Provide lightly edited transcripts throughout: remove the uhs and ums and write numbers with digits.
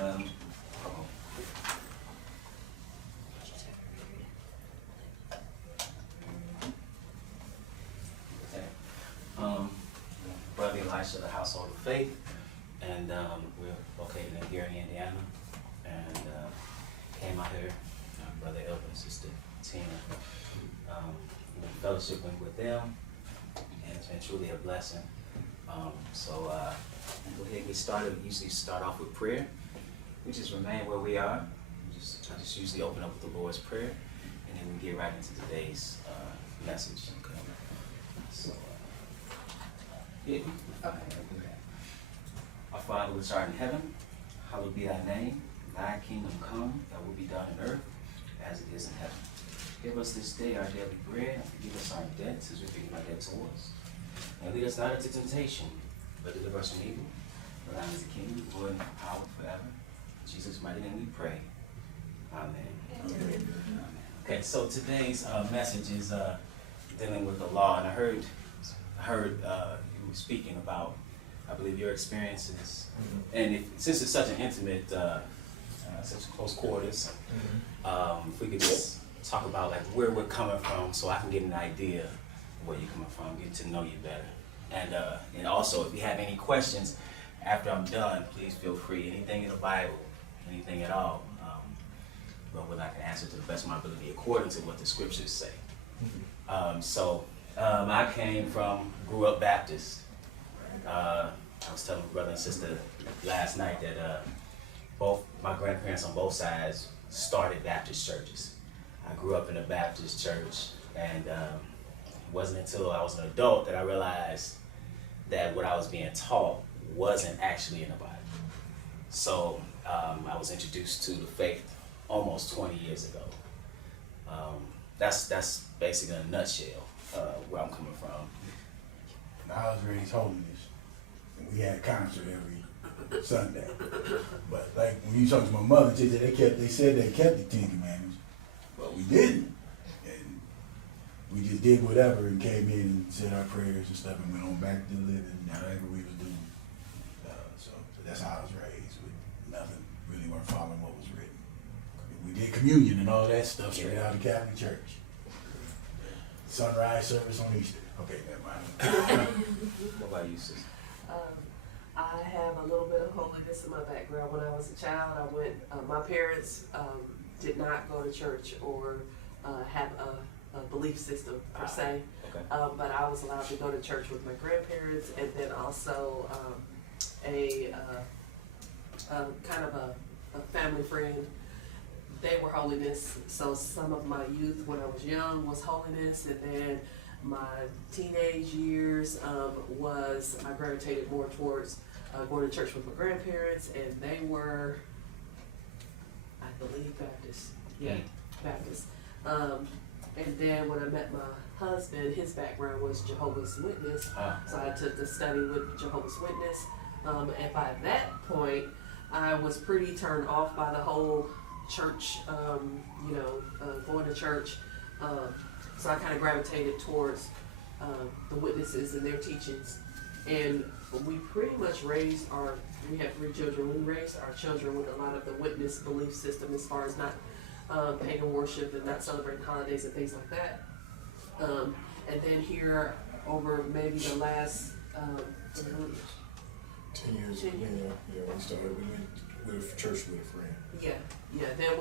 uh-oh. Brother Elisha, the Household of Faith, and we're located in Gary, Indiana, and came out here, Brother Elvin and Sister Tina, fellowshipping with them, and it's been truly a blessing. So go ahead and get started. We usually start off with prayer. We just remain where we are. I just usually open up with the Lord's Prayer, and then we get right into today's message. Okay. So, yeah. Okay. Our Father which art in heaven, hallowed be thy name. Thy kingdom come, thy will be done on earth as it is in heaven. Give us this day our daily bread, and forgive us our debts as we forgive our debts towards. And lead us not into temptation, but deliver us from evil. For thine is the kingdom, the glory, and the power forever. In Jesus' mighty name we pray. Amen. Amen. Okay, so today's message is dealing with the law, and I heard you were speaking about, I believe, your experiences, and since it's such an intimate, such close quarters, if we could just talk about like where we're coming from, so I can get an idea of where you're coming from, get to know you better, and also if you have any questions after I'm done, please feel free. Anything in the Bible, anything at all. What I can answer to the best of my ability according to what the scriptures say. I grew up Baptist. I was telling my brother and sister last night that both my grandparents on both sides started Baptist churches. I grew up in a Baptist church, and it wasn't until I was an adult that I realized that what I was being taught wasn't actually in the Bible. So I was introduced to the faith almost 20 years ago. That's basically in a nutshell where I'm coming from. I was raised holiness, and we had a concert every Sunday. But like when you talk to my mother, she said they said they kept the Ten Commandments, but we didn't. And we just did whatever and came in and said our prayers and stuff and went on back to living however we was doing. So that's how I was raised, with nothing really weren't following what was written. We did communion and all that stuff straight out of the Catholic Church. Sunrise service on Easter. Okay, never mind. What about you, sister? I have a little bit of holiness in my background. When I was a child, my parents did not go to church or have a belief system per se. Okay. But I was allowed to go to church with my grandparents, and then also a kind of a family friend. They were holiness, so some of my youth when I was young was holiness, and then my teenage years I gravitated more towards going to church with my grandparents, and they were, I believe, Baptist. Yeah, Baptist. And then when I met my husband, his background was Jehovah's Witness, so I took the study with Jehovah's Witness, and by that point, I was pretty turned off by the whole church, going to church. So I kind of gravitated towards the witnesses and their teachings. And we pretty much we have 3 children, we raised our children with a lot of the witness belief system as far as not pagan worship and not celebrating holidays and things like that. And then here over maybe the last 10 years. Yeah, we started with a church with a friend. Then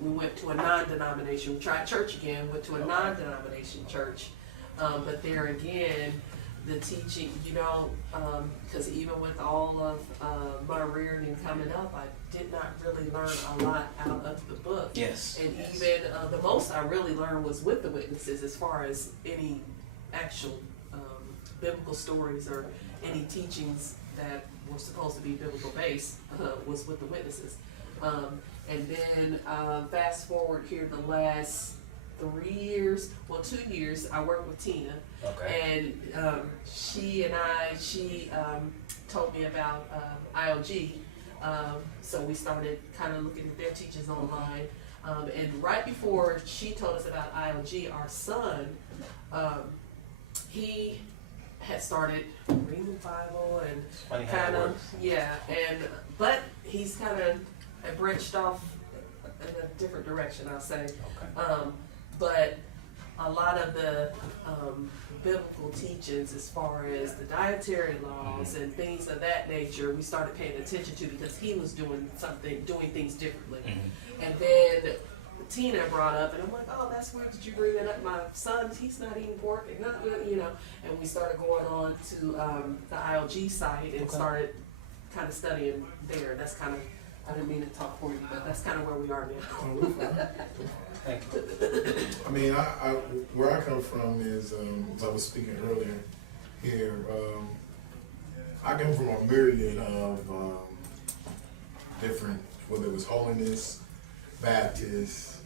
we went to a non-denomination. We tried church again, went to a non-denomination church. But there again, the teaching, because even with all of my rearing and coming up, I did not really learn a lot out of the book. Yes. And even the most I really learned was with the witnesses, as far as any actual biblical stories or any teachings that were supposed to be biblical based was with the witnesses. And then fast forward here the last 2 years, I worked with Tina. Okay. And she told me about IOG. So we started kind of looking at their teachings online. And right before she told us about IOG, our son, he had started reading the Bible and It's funny how kind it of, works. yeah, but he's kind of branched off in a different direction, I'll say. Okay. But a lot of the biblical teachings as far as the dietary laws and things of that nature, we started paying attention to because he was doing things differently. And then Tina brought up, and I'm like, oh, that's weird. Did you bring that up? My son, he's not eating pork, and not, you know. And we started going on to the ILG site and started kind of studying there. That's kind of, I didn't mean to talk for you, but that's kind of where we are now. Oh, we're fine. Thank you. I mean, I where I come from is, as I was speaking earlier here, I come from a myriad of different, whether it was holiness, Baptist,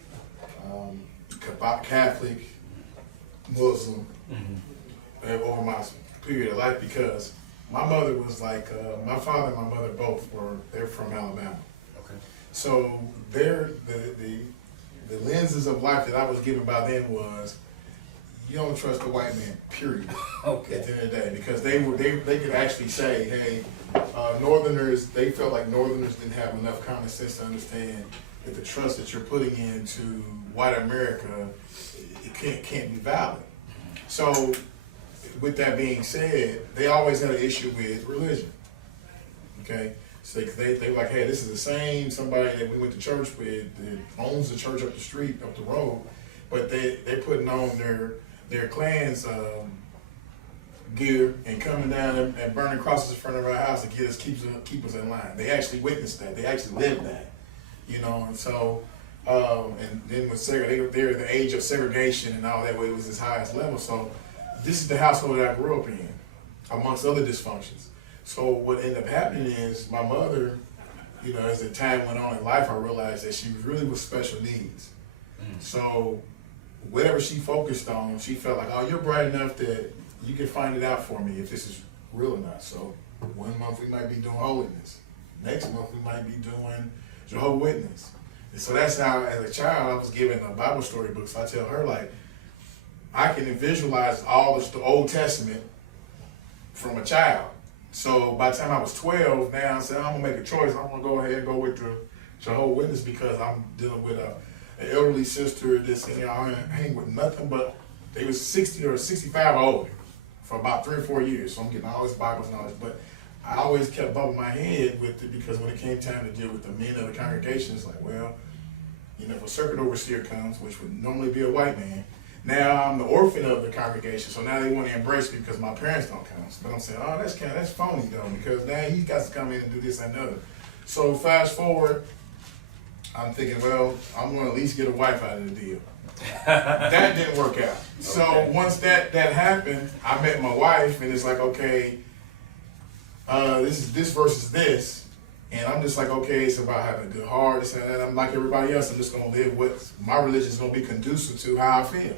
Catholic, Muslim, over my period of life, because my mother was like, my father and my mother they're from Alabama. Okay. So the lenses of life that I was given by them was, you don't trust the white man, period. Okay. At the end of the day, because they could actually say, hey, Northerners, they felt like Northerners didn't have enough common sense to understand that the trust that you're putting into white America, it can't be valid. So, with that being said, they always had an issue with religion. Okay, so they like, hey, this is the same somebody that we went to church with that owns the church up the street, up the road, but they're putting on their Klan's gear and coming down and burning crosses in front of our house to keep us in line. They actually witnessed that. They actually lived that. You know, and so, and then with they're the age of segregation and all that, way it was its highest level. So, this is the household that I grew up in, amongst other dysfunctions. So, what ended up happening is my mother, you know, as the time went on in life, I realized that she really was special needs. So, whatever she focused on, she felt like, oh, you're bright enough that you can find it out for me if this is real or not. So, 1 month we might be doing holiness. Next month we might be doing Jehovah's Witness. And so that's how, as a child, I was given a Bible story book. So I tell her, like, I can visualize all the Old Testament from a child. So by the time I was 12, now I said, I'm gonna make a choice. I'm gonna go ahead and go with the Jehovah's Witness because I'm dealing with an elderly sister that's, you know, I ain't with nothing but, they was 60 or 65 or older for about 3 or 4 years. So I'm getting all this Bible knowledge, but I always kept bumping my head with it because when it came time to deal with the men of the congregation, it's like, well, you know, if a circuit overseer comes, which would normally be a white man, now I'm the orphan of the congregation, so now they want to embrace me because my parents don't come. But I'm saying, oh, that's phony though, because now he's got to come in and do this and another. So fast forward, I'm thinking, well, I'm going to at least get a wife out of the deal. That didn't work out. So once that happened, I met my wife, and it's like, okay, this is this versus this, and I'm just like, okay, it's about having a good heart, and I'm like everybody else. I'm just gonna live what my religion is gonna be conducive to how I feel,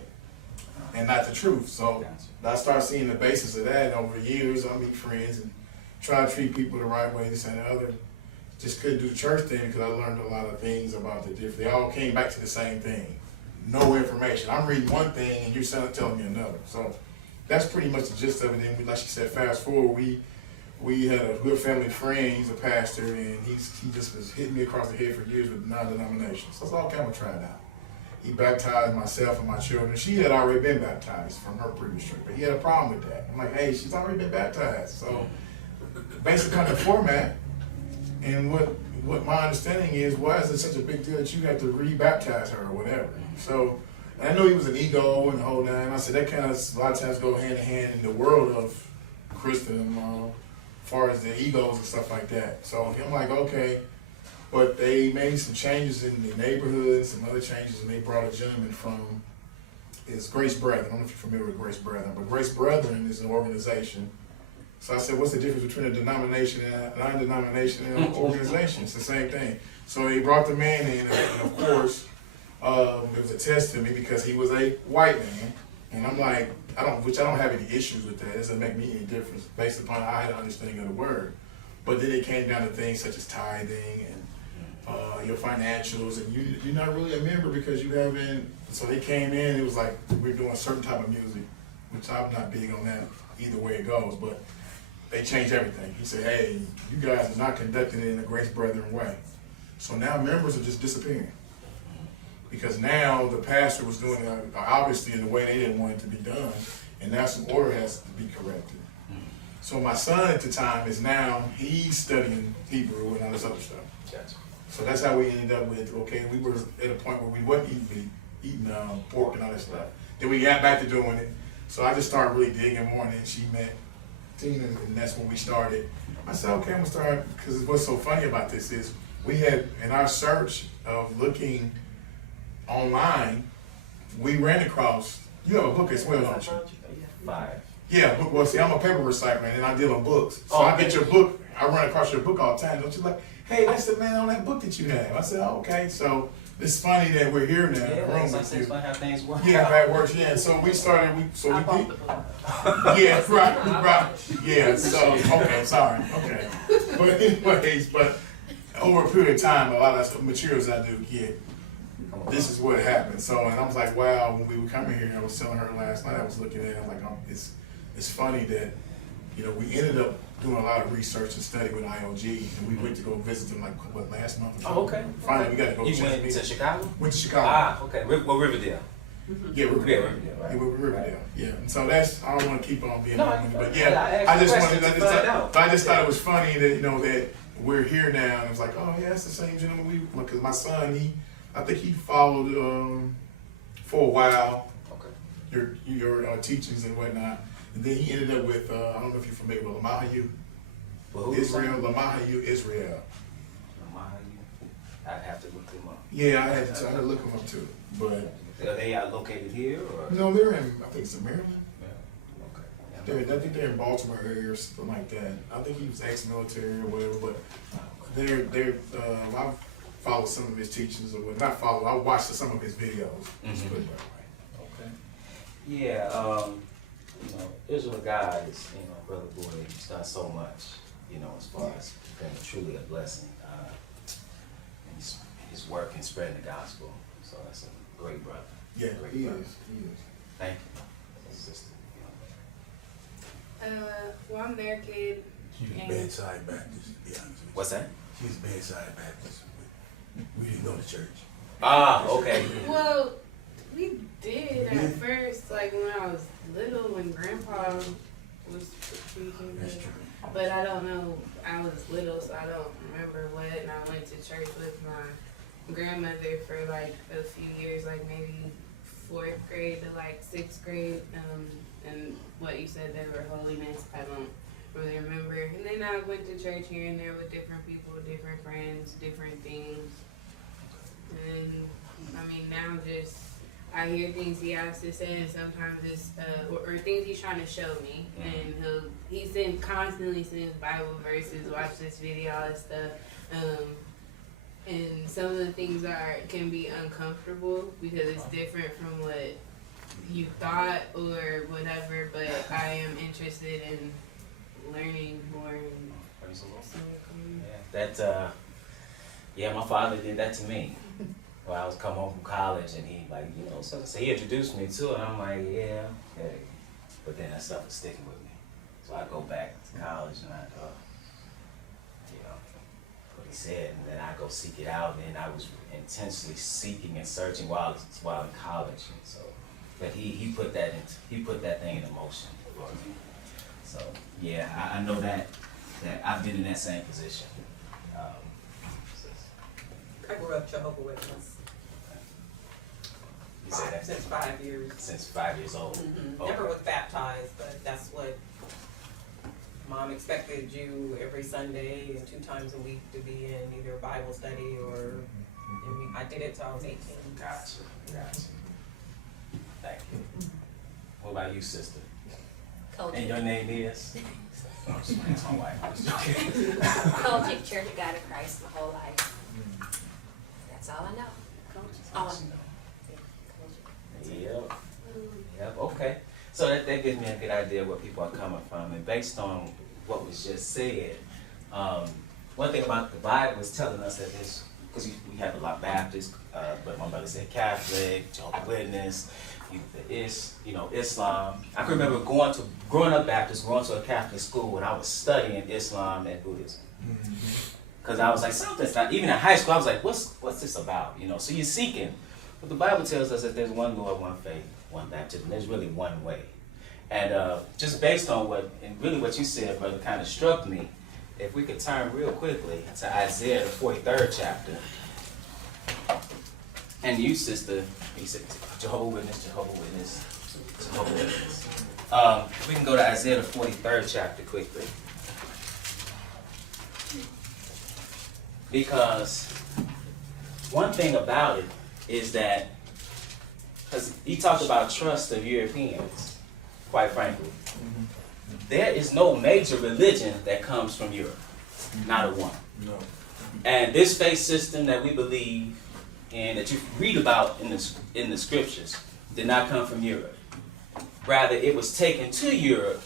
and not the truth. So I start seeing the basis of that, and over the years, I meet friends and try to treat people the right way, this and the other. Just couldn't do the church thing because I learned a lot of things about the different. They all came back to the same thing. No information. I'm reading one thing and you're telling me another. So that's pretty much the gist of it. And like she said, fast forward, we had a good family friend. He's a pastor, and he just was hitting me across the head for years with non-denominations. So I said, okay, I'm gonna try it out. He baptized myself and my children. She had already been baptized from her previous church, but he had a problem with that. I'm like, hey, she's already been baptized. So based upon the format and what my understanding is, why is it such a big deal that you have to re-baptize her or whatever? So, and I know he was an ego and the whole nine. I said that kind of a lot of times go hand in hand in the world of Christendom, as far as the egos and stuff like that. So I'm like, okay, but they made some changes in the neighborhood, some other changes, and they brought a gentleman from, it's Grace Brethren. I don't know if you're familiar with Grace Brethren, but Grace Brethren is an organization. So I said, what's the difference between a denomination and a non-denominational organization? It's the same thing. So they brought the man in, and of course, it was a test to me because he was a white man. And I'm like, I don't have any issues with that. It doesn't make me any difference based upon I had an understanding of the word. But then it came down to things such as tithing and your financials, and you're not really a member because you haven't. So they came in, it was like we're doing a certain type of music, which I'm not big on that. either way it goes, but they changed everything. He said, hey, you guys are not conducting it in a grace brethren way. So now members are just disappearing. Because now the pastor was doing it obviously in the way they didn't want it to be done, and now some order has to be corrected. So my son at the time is now, he's studying Hebrew and all this other stuff. Gotcha. So that's how we ended up with, okay, we were at a point where we wasn't eating pork and all that stuff. Then we got back to doing it. So I just started really digging more, and then she met Tina, and that's when we started. I said, okay, I'm gonna start, because what's so funny about this is we had, in our search of looking online, we ran across, you have a book as well, don't you? 5. Yeah, book. Well, see, I'm a paper recycler, and I deal in books. So I get your book. I run across your book all the time. Don't you like? Hey, that's the man on that book that you have. I said, oh, okay. So it's funny that we're here now in the room with you. It's funny how things work. Yeah, how it works. Yeah. So we started. I bought the book. Yeah, right. Yeah. So okay, sorry. Okay. But anyways, over a period of time, a lot of the materials I do get. This is what happened. So, and I was like, wow, when we were coming here, I was telling her last night, I was looking at it, I'm like, oh, it's funny that, you know, we ended up doing a lot of research and study with IOG, and we went to go visit them like, what, last month or so. Oh, okay. Finally, we got to go You check went them. to Chicago? Went to Chicago. Ah, okay. Well, Riverdale. Yeah, Riverdale. Yeah, Riverdale, right. Yeah, Riverdale. Yeah, and so that's, I don't want to keep on being No, long, but yeah, yeah, I I just asked wanted, questions to find out. but I just thought it was funny that, you know, that we're here now, and it's like, oh yeah, it's the same gentleman because my son, I think he followed for a while your teachings and whatnot, and then he ended up with I don't know if you're familiar with Lamahayu, Israel. I'd have to look them up. Yeah, I had to look them up too, but Are they located here or? no, they're in I think it's in Maryland. Yeah. Okay. I think they're in Baltimore area or something like that. I think he was ex-military or whatever, but they're I follow some of his teachings or what. Not follow. I watched some of his videos. Let's put it that way. Okay. Yeah. You know, Israel God is, you know, Brother Boyd, he's done so much, you know, as far as being truly a blessing. And his work in spreading the gospel. So that's a great brother. Yeah, great he brother. is. He is. Thank you. Sister, Well, I'm their kid. She was bedside Baptist, to be honest with you. What's that? She was bedside Baptist. We didn't go to church. Ah, okay. Well, we did at first, like when I was little, when Grandpa was preaching. That's true. But I don't know, I was little, so I don't remember what. And I went to church with my grandmother for like a few years, like maybe 4th grade to like 6th grade. And what you said, they were holiness, I don't really remember. And then I went to church here and there with different people, different friends, different things. And I mean, now just, I hear things he has to say, and sometimes it's, or things he's trying to show me. And he constantly sends Bible verses, watch this video, all that stuff. And some of the things can be uncomfortable because it's different from what you thought or whatever, but I am interested in learning more. And Praise the Lord. so, Yeah, my father did that to me. When I was coming home from college, and he like, you know, so he introduced me to it. And I'm like, yeah, okay. But then that stuff was sticking with me. So I go back to college and I, you know, what he said, and then I go seek it out. And then I was intensely seeking and searching while in college. And so, but he put that thing in motion for me. So yeah, I know that I've been in that same position. I grew up Jehovah's Witness. You said that Since 5 years. since 5 years old. Okay. Never was baptized, but that's what Mom expected you every Sunday and 2 times a week to be in either Bible study or, I did it till I was 18. Gotcha. Thank you. What about you, sister? And your name is? Oh, that's my wife. I was joking. Celtic Church of God of Christ my whole life. That's all I know. All I know. Yep, okay. So that gives me a good idea where people are coming from. And based on what was just said, one thing about the Bible is telling us that there's, because we have a lot of Baptists, but my brother said Catholic, Jehovah's Witness, Islam. I can remember growing up Baptist, going to a Catholic school when I was studying Islam and Buddhism. Because I was like, something's not, even in high school, I was like, what's this about? So you're seeking. But the Bible tells us that there's one Lord, one faith, one baptism. There's really one way. And just based on what you said, brother, kind of struck me. If we could turn real quickly to Isaiah, the 43rd chapter. And you, sister, you said Jehovah's Witness. We can go to Isaiah, the 43rd chapter quickly. Because one thing about it is that, because he talked about trust of Europeans, quite frankly. There is no major religion that comes from Europe. Not a one. No. And this faith system that we believe in, that you read about in the scriptures, did not come from Europe. Rather, it was taken to Europe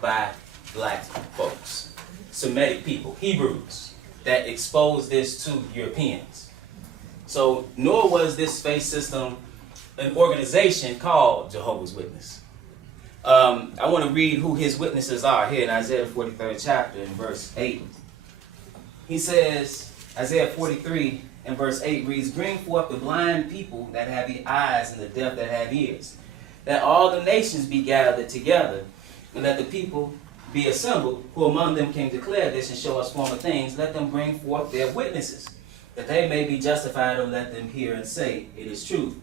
by black folks, Semitic people, Hebrews, that exposed this to Europeans. So, nor was this faith system an organization called Jehovah's Witness. I want to read who his witnesses are here in Isaiah 43rd chapter in verse 8. He says, Isaiah 43 and verse 8 reads, "Bring forth the blind people that have the eyes and the deaf that have ears, that all the nations be gathered together, and let the people be assembled, who among them can declare this and show us former things. Let them bring forth their witnesses, that they may be justified, or let them hear and say, it is truth.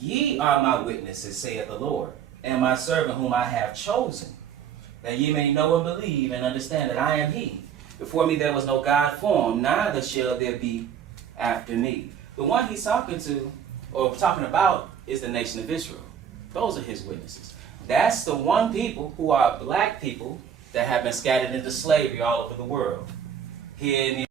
Ye are my witnesses, saith the Lord, and my servant whom I have chosen, that ye may know and believe and understand that I am he. Before me there was no God formed, neither shall there be after me." The one he's talking to, or talking about, is the nation of Israel. Those are his witnesses. That's the one people who are black people that have been scattered into slavery all over the world. Here in the